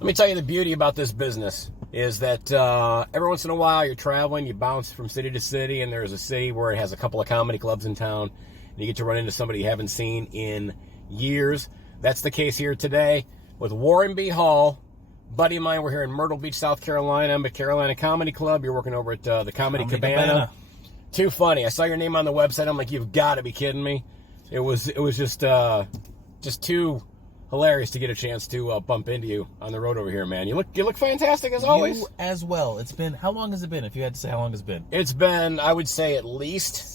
Let me tell you the beauty about this business is that every once in a while you're traveling, you bounce from city to city, and there's a city where it has a couple of comedy clubs in town, and you get to run into somebody you haven't seen in years. That's the case here today with Warren B. Hall. Buddy of mine, we're here in Myrtle Beach, South Carolina. I'm at Carolina Comedy Club. You're working over at the Comedy Cabana. Too funny. I saw your name on the website. I'm like, you've got to be kidding me. It was just too hilarious to get a chance to bump into you on the road over here, man. You look fantastic as always. You as well. It's been, how long has it been? If you had to say how long it's been. It's been, I would say, at least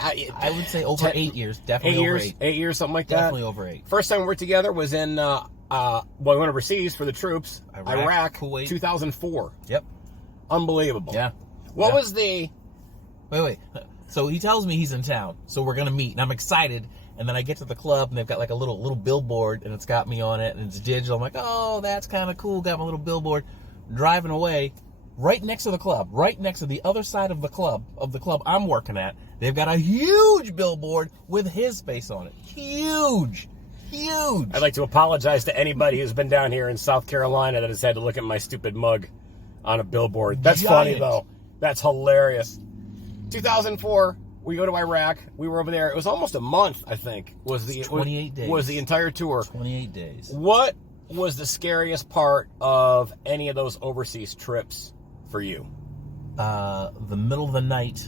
I would say over 8 years. Definitely over 8. 8 years, something like that. Definitely over 8. First time we worked together was in we went overseas for the troops. Iraq, Kuwait. 2004. Yep. Unbelievable. Yeah. What was the... Wait. So he tells me he's in town, so we're going to meet, and I'm excited. And then I get to the club, and they've got like a little billboard, and it's got me on it, and it's digital. I'm like, oh, that's kind of cool. Got my little billboard. Driving away, right next to the club, right next to the other side of the club I'm working at, they've got a huge billboard with his face on it. Huge. I'd like to apologize to anybody who's been down here in South Carolina that has had to look at my stupid mug on a billboard. That's funny, though. That's hilarious. 2004. We go to Iraq. We were over there. It was almost a month, I think. 28 days. Was the entire tour. 28 days. What was the scariest part of any of those overseas trips for you? The middle of the night,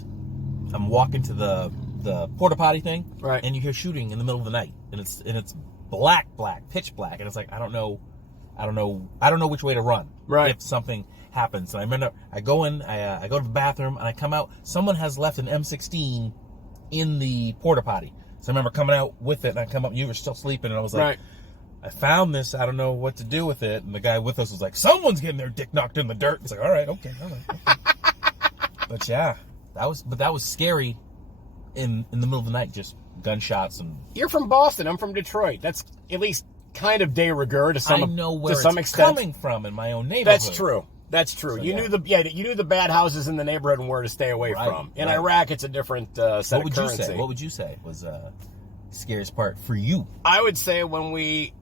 I'm walking to the porta potty thing, right? And you hear shooting in the middle of the night, and it's black, pitch black, and it's like I don't know which way to run, right? If something happens. And I remember I go in, I go to the bathroom, and I come out. Someone has left an M16 in the porta potty. So I remember coming out with it, and I come up, and you were still sleeping, and I was like, right. I found this. I don't know what to do with it. And the guy with us was like, someone's getting their dick knocked in the dirt. It's like, all right. But yeah, that was scary. In the middle of the night, just gunshots and. You're from Boston. I'm from Detroit. That's at least kind of de rigueur to some. I know where to some it's extent. Coming from in my own neighborhood. That's true. So, you knew the bad houses in the neighborhood and where to stay away from. In Iraq, it's a different set of currency. What would you say was the scariest part for you? I would say when we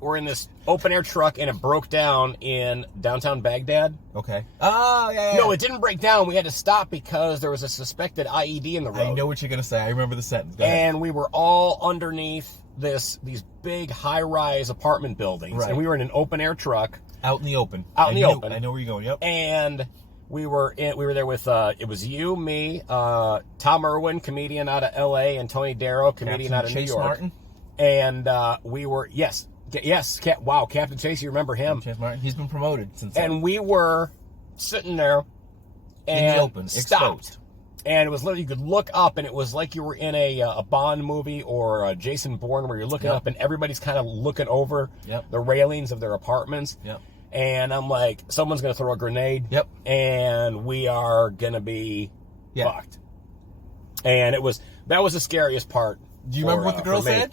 were in this open air truck and it broke down in downtown Baghdad. Okay. Oh, yeah. No, it didn't break down. We had to stop because there was a suspected IED in the road. I know what you're going to say. I remember the sentence. Go ahead. And we were all underneath these big high-rise apartment buildings. Right. And we were in an open air truck. Out in the open. I know where you're going, yep. And we were there with, it was you, me, Tom Irwin, comedian out of L.A., and Tony Darrow, comedian out of New York. Martin? And we were, yes, Captain Chase, you remember him. Chase Martin, he's been promoted since then. And we were sitting there and in the open, stopped. Exposed. And it was literally, you could look up, and it was like you were in a Bond movie or a Jason Bourne, where you're looking up, and everybody's kind of looking over the railings of their apartments. Yep. And I'm like, someone's going to throw a grenade. Yep. And we are going to be fucked. And that was the scariest part. Do you remember what the girl said?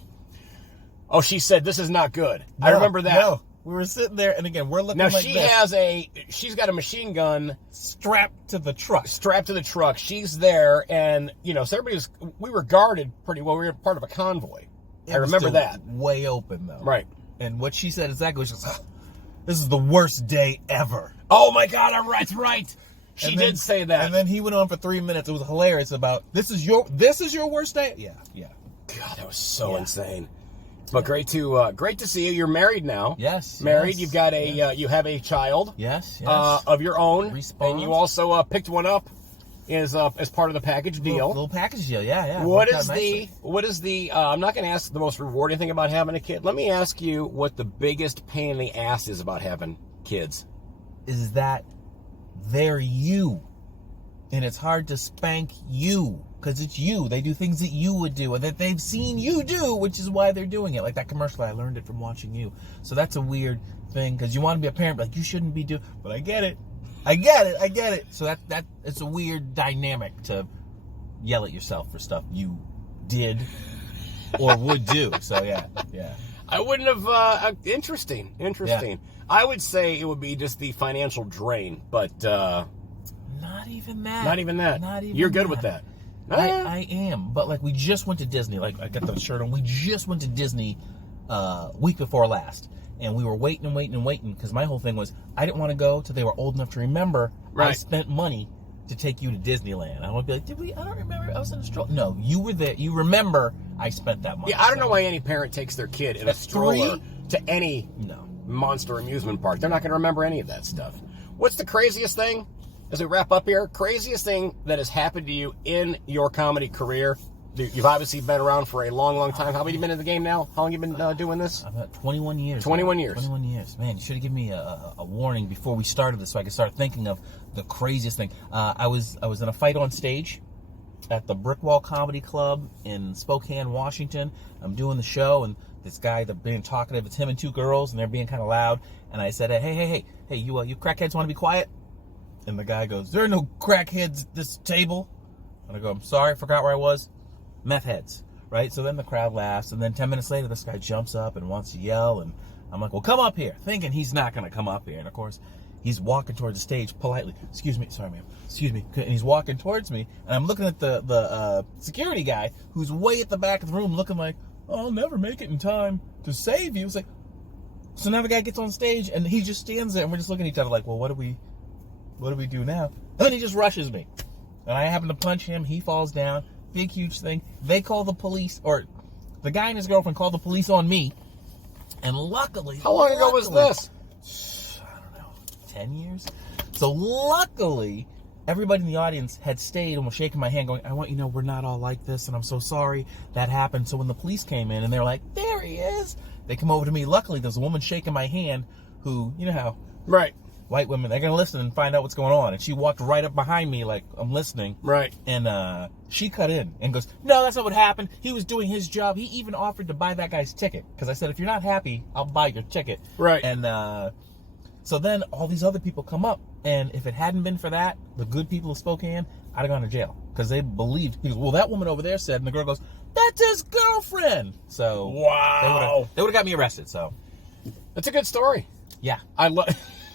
Oh, she said, "This is not good." No, I remember that. No. We were sitting there, and again, we're looking now, like this. She's got a machine gun strapped to the truck. She's there, and, so we were guarded pretty well. We were part of a convoy. I remember that. Way open, though. Right. And what she said exactly was just, this is the worst day ever. Oh, my God, that's right. She did say that. And then he went on for 3 minutes. It was hilarious about, this is your worst day? Yeah. God, that was so insane. But great to see you. You're married now. Yes. Married. You've got you have a child. Yes. Of your own. Respawned. And you also picked one up as part of the package deal. Little package deal. Yeah. What is the? I'm not going to ask the most rewarding thing about having a kid. Let me ask you what the biggest pain in the ass is about having kids. Is that they're you, and it's hard to spank you. Because it's you. They do things that you would do and that they've seen you do, which is why they're doing it. Like that commercial, I learned it from watching you. So that's a weird thing because you want to be a parent, but like you shouldn't be doing. But I get it. So that it's a weird dynamic to yell at yourself for stuff you did or would do. So yeah. I wouldn't have. Interesting. Yeah. I would say it would be just the financial drain, but not even that. You're good with that. I am, but like we just went to Disney. Like I got the shirt on. We just went to Disney week before last, And we were waiting and waiting and waiting because my whole thing was I didn't want to go till they were old enough to remember I Right. spent money to take you to Disneyland. I would be like, did we? I don't remember. I was in a stroller. No, you were there. You remember I spent that money. Yeah, I don't know why any parent takes their kid in a At stroller 3? to any No. monster amusement park. They're not going to remember any of that stuff. What's the craziest thing, as we wrap up here, craziest thing that has happened to you in your comedy career? You've obviously been around for a long, long time. How long have you been in the game now? How long have you been doing this? About 21 years. 21 now. years. 21 years. Man, you should have given me a warning before we started this so I could start thinking of the craziest thing. I was in a fight on stage at the Brickwall Comedy Club in Spokane, Washington. I'm doing the show, and this guy, they're being talkative. It's him and two girls, and they're being kind of loud. And I said, hey, you crackheads want to be quiet? And the guy goes, there are no crackheads at this table. And I go, I'm sorry, I forgot where I was. Meth heads, right? So then the crowd laughs, and then 10 minutes later, this guy jumps up and wants to yell, and I'm like, well, come up here, thinking he's not going to come up here. And of course, he's walking towards the stage politely. Excuse me, sorry, ma'am. Excuse me. And he's walking towards me, and I'm looking at the security guy who's way at the back of the room looking like, oh, I'll never make it in time to save you. It's like, so now the guy gets on stage, and he just stands there, and we're just looking at each other like, well, what do we do now? And then he just rushes me. And I happen to punch him. He falls down. Big, huge thing. They call the police, or the guy and his girlfriend called the police on me. And luckily... How long ago was this? I don't know, 10 years? So luckily, everybody in the audience had stayed and was shaking my hand going, I want you to know we're not all like this, and I'm so sorry that happened. So when the police came in and they were like, there he is, they come over to me. Luckily, there's a woman shaking my hand who, you know how... Right. White women, they're going to listen and find out what's going on. And she walked right up behind me like, I'm listening. Right. And she cut in and goes, no, that's not what happened. He was doing his job. He even offered to buy that guy's ticket. Because I said, if you're not happy, I'll buy your ticket. Right. And so then all these other people come up. And if it hadn't been for that, the good people of Spokane, I'd have gone to jail. Because they believed, well, that woman over there said, and the girl goes, that's his girlfriend. So Wow. they would have got me arrested. So That's a good story. yeah. I love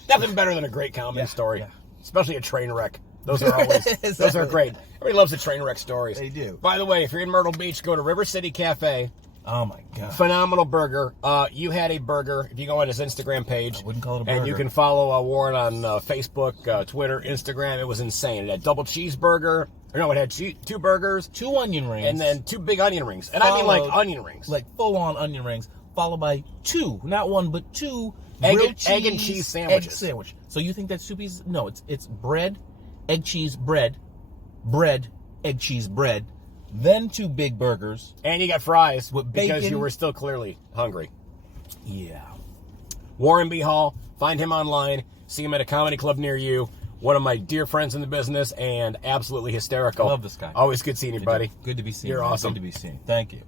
nothing better than a great comedy Yeah, story, yeah. especially a train wreck. Those are always those are great. Everybody loves the train wreck stories. They do. By the way, if you're in Myrtle Beach, go to River City Cafe. Oh my God. Phenomenal burger. You had a burger. If you go on his Instagram page, I wouldn't call it a and burger. you can follow Warren on Facebook, Twitter, Instagram. It was insane. It had double cheeseburger. Or no, it had two burgers, 2 onion rings. and then 2 big onion rings. And I mean like Followed- onion rings. like full-on onion rings, followed by 2, not 1, but 2 Egg grilled and- egg and cheese sandwiches. Egg sandwich. So you think that's 2 pieces? No, it's bread, egg, cheese, bread, bread, egg, cheese, bread, then 2 big burgers. And you got fries With because bacon. you were still clearly hungry. Yeah. Warren B. Hall. Find him online. See him at a comedy club near you. One of my dear friends in the business and absolutely hysterical. Love this guy. Always good seeing you, buddy. Good to be seen. You're man. awesome. Good to be seen. Thank you.